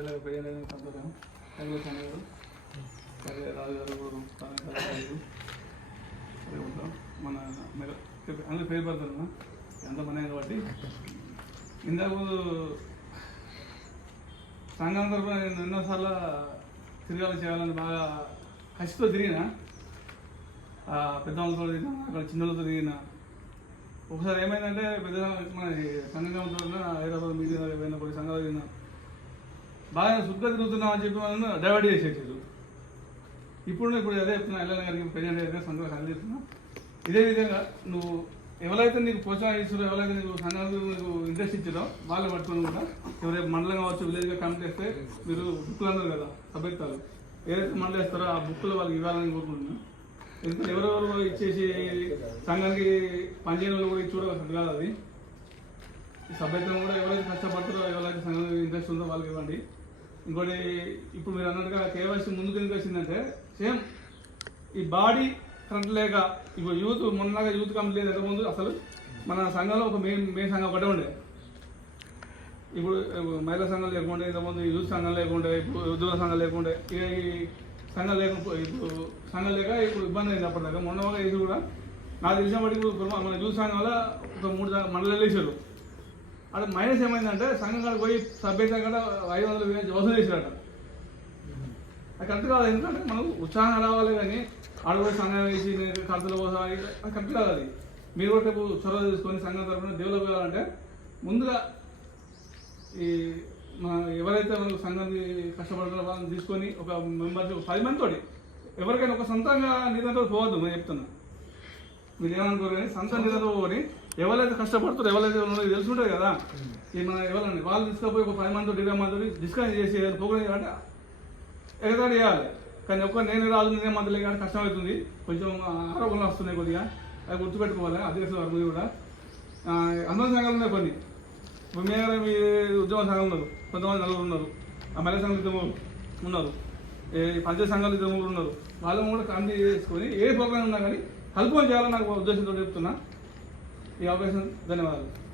పేరు సంతోషం తెలుగు సంఘాలు సరే రాజు ఉంటాం. మన అందులో పేరు పడుతున్నా ఎంత పని కాబట్టి. ఇందాక సంఘం తరఫున నేను ఎన్నోసార్లు తిరగాలి చేయాలని బాగా కసితో తిరిగిన. పెద్దవాళ్ళతో తిరిగిన అక్కడ చిన్నలతో తిరిగిన. ఒకసారి ఏమైందంటే పెద్ద మన సంఘం తరఫున హైదరాబాద్ మీటింగ్ బాగా శుద్ధ తిరుగుతున్నాం అని చెప్పి మనం డైవర్ట్ చేసేసారు. ఇప్పుడు ఇప్పుడు అదే చెప్తున్నా ఎల్ఎన్ గారికి ప్రెసిడెంట్ గారికి సంతోషం చెప్తున్నా ఇదే విధంగా నువ్వు ఎవరైతే నీకు ప్రోత్సాహిస్తారో ఎవరైతే నీకు సంఘాలు నీకు ఇంట్రెస్ట్ ఇచ్చారో వాళ్ళు పట్టుకొని కూడా ఎవరైతే మండలం కావచ్చు విలేజ్గా కమిటీ చేస్తే మీరు బుక్లు అన్నారు కదా సభ్యత్వాలు ఏదైతే మండలేస్తారో ఆ బుక్లు వాళ్ళకి ఇవ్వాలని కోరుకుంటున్నాను ఎందుకంటే ఎవరెవరు ఇచ్చేసి సంఘానికి పనిచేయని వాళ్ళు కూడా చూడవలసింది కాదు అది. సభ్యత్వం కూడా ఎవరైతే కష్టపడతారో ఎవరైతే సంఘం ఇంట్రెస్ట్ ఉందో వాళ్ళకి ఇవ్వండి. ఇంకోటి ఇప్పుడు మీరు అన్నట్టుగా కేవైసీ ముందుకు ఎందుకు వచ్చిందంటే సేమ్ ఈ బాడీ కరెంట్ లేక ఇప్పుడు యూత్ మొన్నగా యూత్ కంప్లీట్ లేదు ముందు అసలు మన సంఘంలో ఒక మెయిన్ మెయిన్ సంఘం ఒకటే ఉండే. ఇప్పుడు మహిళా సంఘం లేకుండే ఇంతకుముందు యూత్ సంఘం లేకుండే ఇప్పుడు ఉద్యోగ సంఘం లేకుండే ఇక ఈ సంఘం లేకపో ఇప్పుడు సంఘం లేక ఇప్పుడు ఇబ్బంది అయింది అప్పటిదాకా. మొన్న ఒక ఇది కూడా నాకు తెలిసిన బట్టి మన యూత్ సంఘం వల్ల ఒక మూడు మండలాలు వేసారు. అక్కడ మైనస్ ఏమైందంటే సంఘం కాడికి పోయి సభ్యత కూడా ఐదు వందలు వేలు వసూలు చేశారట. అది కరెక్ట్ కాదు ఎందుకంటే మనకు ఉత్సాహం రావాలి కానీ ఆడ పోయి సంఘం వేసి ఖర్చులు పోసాలి అది కరెక్ట్ కాదు అది. మీరు కూడా రేపు చొరవ తీసుకొని సంఘం తరఫున డెవలప్ కావాలంటే ముందుగా ఈ మన ఎవరైతే మనకు సంఘం కష్టపడుతున్నారో వాళ్ళని తీసుకొని ఒక మెంబర్స్ పది మంది తోటి. ఎవరికైనా ఒక సొంతంగా నిరంతరం పోవద్దు నేను చెప్తున్నాను మీరు ఏమనుకోరు కానీ సొంత ఎవరైతే కష్టపడుతారో ఎవరైతే ఉన్నారో ఇది తెలుసుంటుంది కదా. ఈ మన ఎవరండి? వాళ్ళు తీసుకుపోయి ఒక పది మంది ఇరవై మంది డిస్కస్ చేసి పోగొని ప్రోగ్రామ్ చేయాలంటే ఎగతాడు చేయాలి. కానీ ఒక్క నేను రాదు నేనే మందులే కానీ కష్టం అవుతుంది. కొంచెం ఆరోగ్యం వస్తున్నాయి కొద్దిగా. అది గుర్తుపెట్టుకోవాలి అధ్యక్షుల వర్గం కూడా. అందరం సంఘాలు ఉన్నాయి కొన్ని. మేము మీరు మీ ఉద్యమ సంఘం ఉన్నారు. కొంతమంది నలుగురు ఉన్నారు. ఆ మహిళా సంఘాలు ఇద్దరు ఉన్నారు. ఏ పంచాయతీ సంఘాలు ఇద్దరు ఉన్నారు. వాళ్ళు కూడా కమిటీ చేసుకొని ఏ ప్రోగ్రాం ఉన్నా కానీ హెల్ప్ చేయాలని నాకు ఉద్దేశంతో చెప్తున్నా. ఈ అవకాశం ధన్యవాదాలు.